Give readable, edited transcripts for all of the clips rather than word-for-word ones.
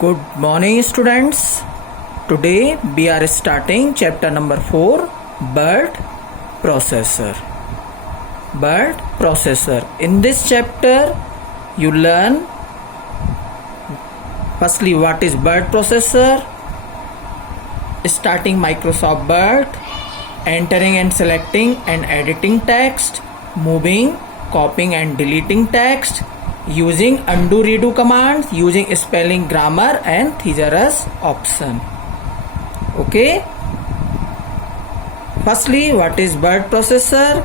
Good morning, students. Today we are starting chapter number 4, Word Processor. Word Processor. In this chapter, you learn firstly what is word processor, starting Microsoft Word, entering and selecting and editing text, moving, copying and deleting text, using undo redo commands, using spelling, grammar and thesaurus option. Okay, firstly what is word processor?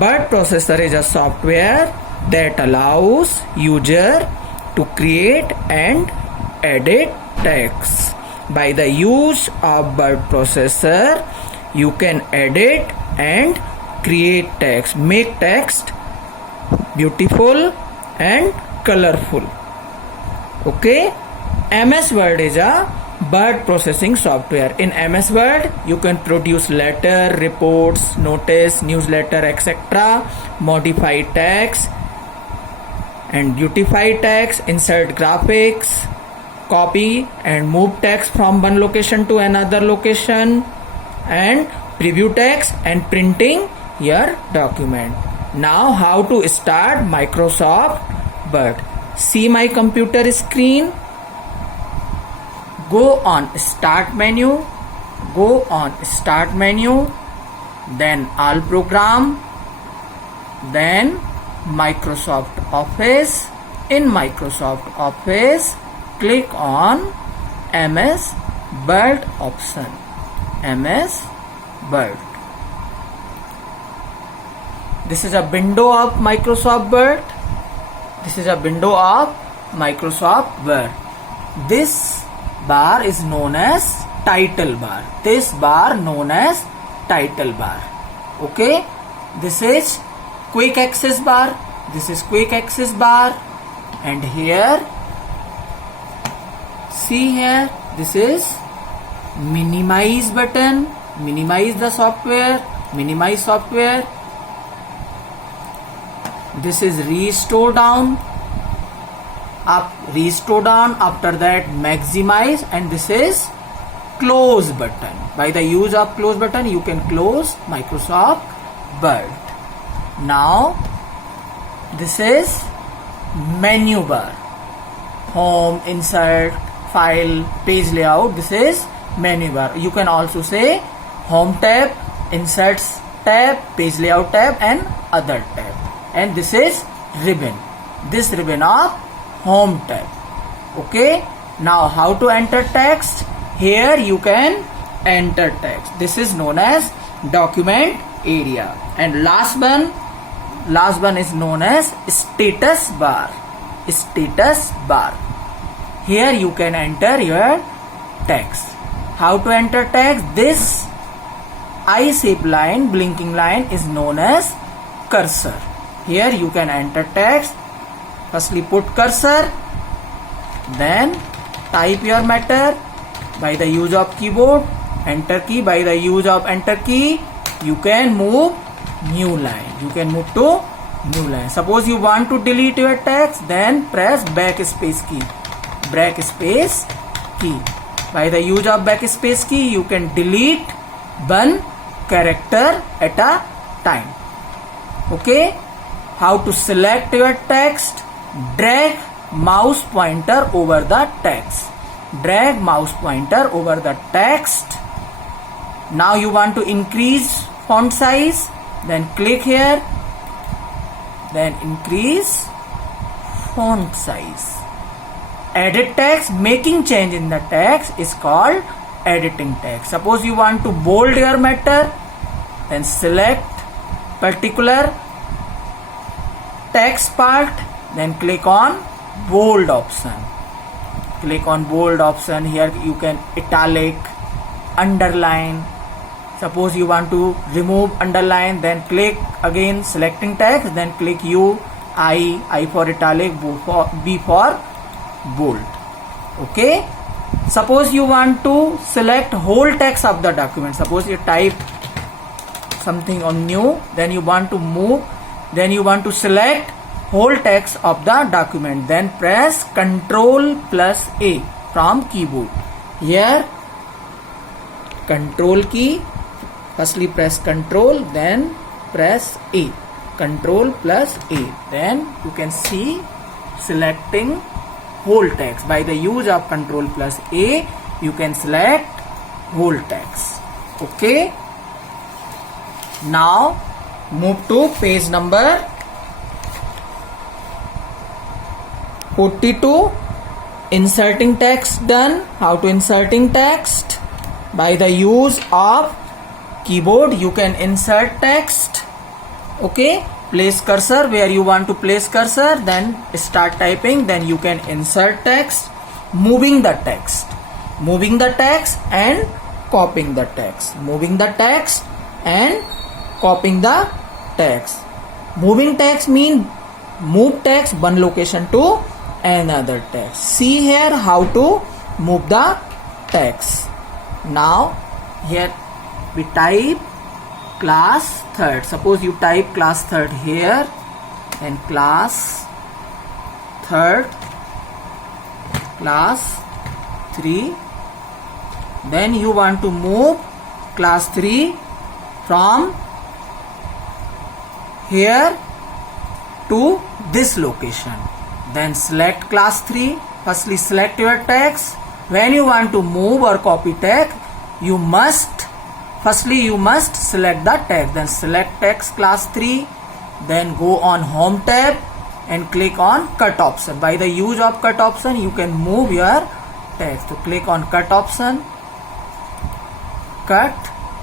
Word processor is a software that allows user to create and edit text. By the use of word processor, you can edit and create text, make text beautiful and colorful. Okay, MS Word is a word processing software. In MS Word, you can produce letter, reports, notice, newsletter, etc., modify text and beautify text, insert graphics, copy and move text from one location to another location, and preview text and printing your document. Now how to start Microsoft Word? See my computer screen. Go on Start menu. Go on Start menu. Then All Program. Then Microsoft Office. In Microsoft Office, click on MS Word option. MS Word. This is a window of Microsoft Word. This is a window of Microsoft Word. This bar is known as title bar. This bar known as title bar. Okay. This is quick access bar. This is quick access bar. And here, see here, this is minimize button. Minimize the software. Minimize software. This is restore down. Up, restore down. After that, maximize, and this is close button. By the use of close button, you can close Microsoft Word. Now, this is menu bar. Home, insert, file, page layout. This is menu bar. You can also say home tab, inserts tab, page layout tab, and other tab. And this is ribbon. This ribbon of home tab. Okay. Now how to enter text? Here you can enter text. This is known as document area. And last one is known as status bar. Status bar. Here you can enter your text. How to enter text? This I-shaped line, blinking line is known as cursor. Here you can enter text. Firstly put cursor, then type your matter by the use of keyboard, enter key. By the use of enter key, you can move new line. You can move to new line. Suppose you want to delete your text, then press backspace key. Backspace key. By the use of backspace key, you can delete one character at a time. Okay. How to select your text? Drag mouse pointer over the text. Drag mouse pointer over the text. Now you want to increase font size, then click here, then increase font size. Edit text, making change in the text is called editing text. Suppose you want to bold your matter, then select particular text part, then click on bold option. Click on bold option. Here you can italic, underline. Suppose you want to remove underline, then click again selecting text, then click U, I for italic, B for bold. Okay. Suppose you want to select whole text of the document. Suppose you type something on new, then you want to move, then you want to select whole text of the document, then press Ctrl plus A. from keyboard. Here control key, firstly press control, then press A, control plus A, then you can see selecting whole text. By the use of control plus A, you can select whole text. Okay, now move to page number 42. Inserting text done. How to inserting text? By the use of keyboard you can insert text. Okay, place cursor where you want to place cursor, then start typing, then you can insert text, moving the text and copying the text, moving the text and copying the text. Moving text mean move text one location to another text. See here how to move the text. Now here we type class third. Suppose you type class third here, and class third, class 3, then you want to move class 3 from here to this location. Then select class 3. Firstly select your text. When you want to move or copy text, you must select the text. Then select text class 3, then go on home tab and click on cut option. By the use of cut option you can move your text. So click on cut option, cut,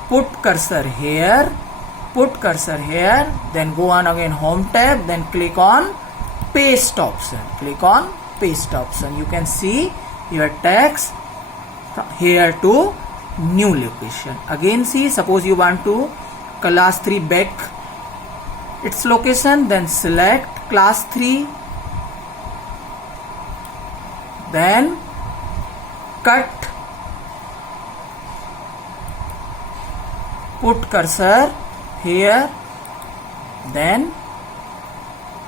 put cursor here, then go on again home tab, then click on paste option. You can see your text from here to new location. Again see, suppose you want to class 3 back its location, then select class 3, then cut, put cursor here, then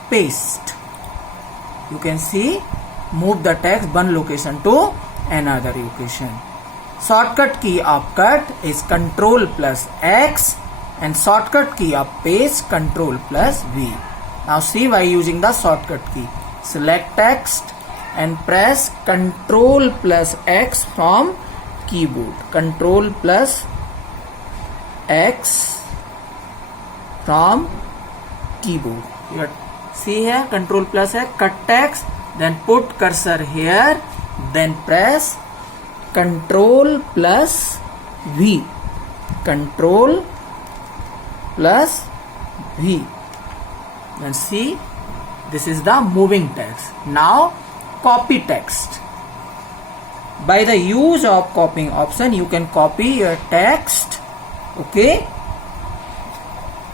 paste. You can see move the text one location to another location. Shortcut key of cut is Control plus X, and shortcut key of paste Control plus V. Now see, by using the shortcut key, select text and press Control plus X from keyboard. Control plus X from keyboard. Here, see here, Control plus X, cut text, then put cursor here, then press Control plus V. Control plus V. And see, this is the moving text. Now copy text. By the use of copying option, you can copy your text. Okay.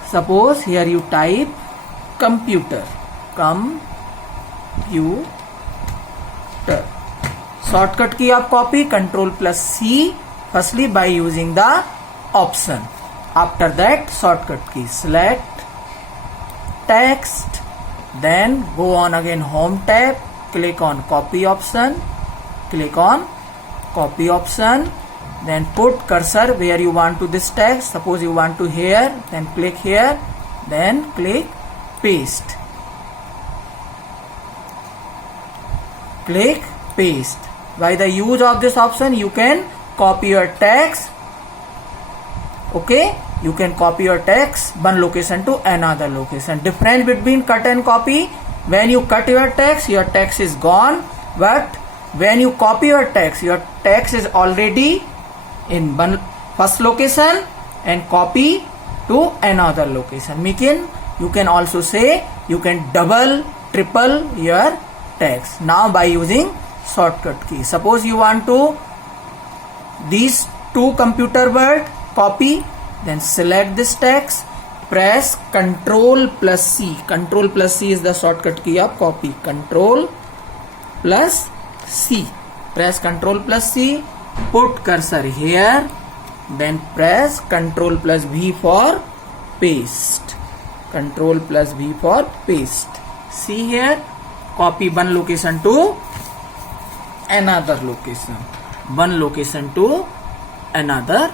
Suppose here you type computer. Shortcut key of copy Control plus C. Firstly by using the option. After that shortcut key, select text, then go on again home tab, click on copy option, then put cursor where you want to this text. Suppose you want to here, then click here, then click paste. Click paste. By the use of this option you can copy your text. Okay, you can copy your text one location to another location. Difference between cut and copy: when you cut your text is gone, but when you copy your text is already in one first location and copy to another location. You can also say you can double, triple your text. Now by using shortcut key, suppose you want to these two computer word copy, then select this text, press Control plus C. Control plus C is the shortcut key of copy. Control plus C. Press Control plus C, put cursor here, then press Control plus V for paste. Control plus V for paste. See here, copy one location to another location, one location to another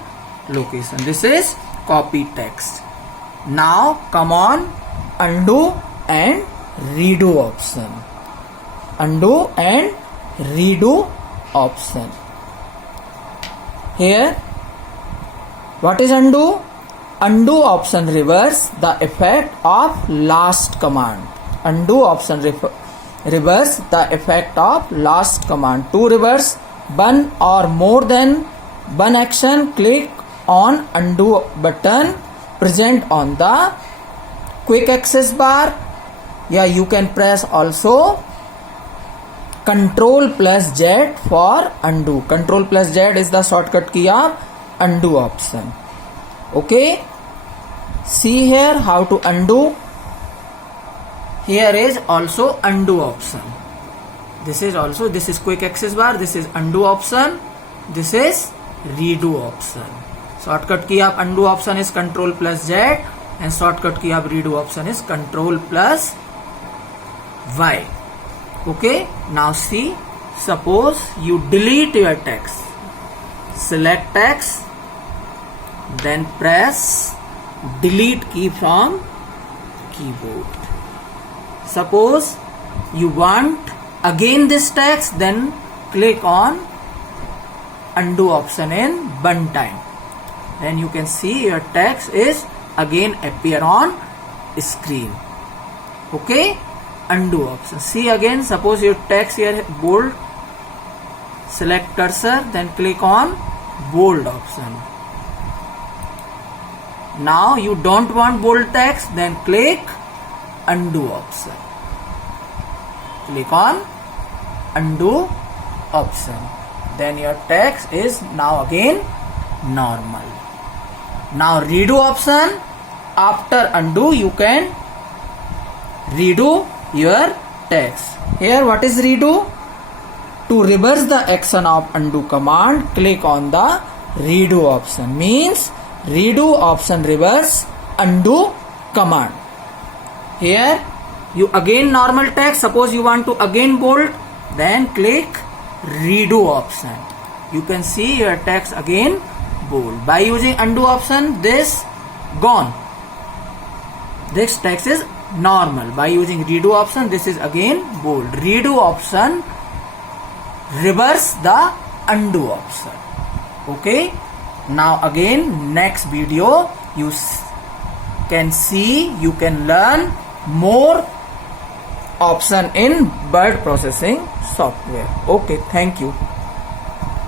location. This is copy text. Now come on, undo and redo option. Undo and redo option. Here, what is undo? Undo option reverse the effect of last command. Undo option reverse the effect of last command. To reverse one or more than one action, click on undo button present on the quick access bar. Yeah, you can press also Ctrl plus Z for undo. Ctrl plus Z is the shortcut key of undo option. Okay, see here how to undo. Here is also undo option. This is quick access bar. This is undo option. This is redo option. Shortcut key of undo option is Ctrl plus Z and shortcut key of redo option is Ctrl plus Y. Okay, now see, suppose you delete your text. Select text, then press delete key from keyboard. Suppose you want again this text, then click on undo option in one time. Then you can see your text is again appear on screen. Okay, undo option. See again, suppose your text here bold. Select cursor, then click on bold option. Now you don't want bold text, then click undo option. Click on undo option. Then your text is now again normal. Now redo option. After undo you can redo your text. Here what is redo? To reverse the action of undo command, click on the redo option. Means redo option reverse undo command. Here you again normal text. Suppose you want to again bold, then click redo option. You can see your text again bold. By using undo option, this gone. This text is normal. By using redo option, this is again bold. Redo option reverse the undo option. Okay, now again next video you can see, you can learn more option in word processing software. Okay, thank you.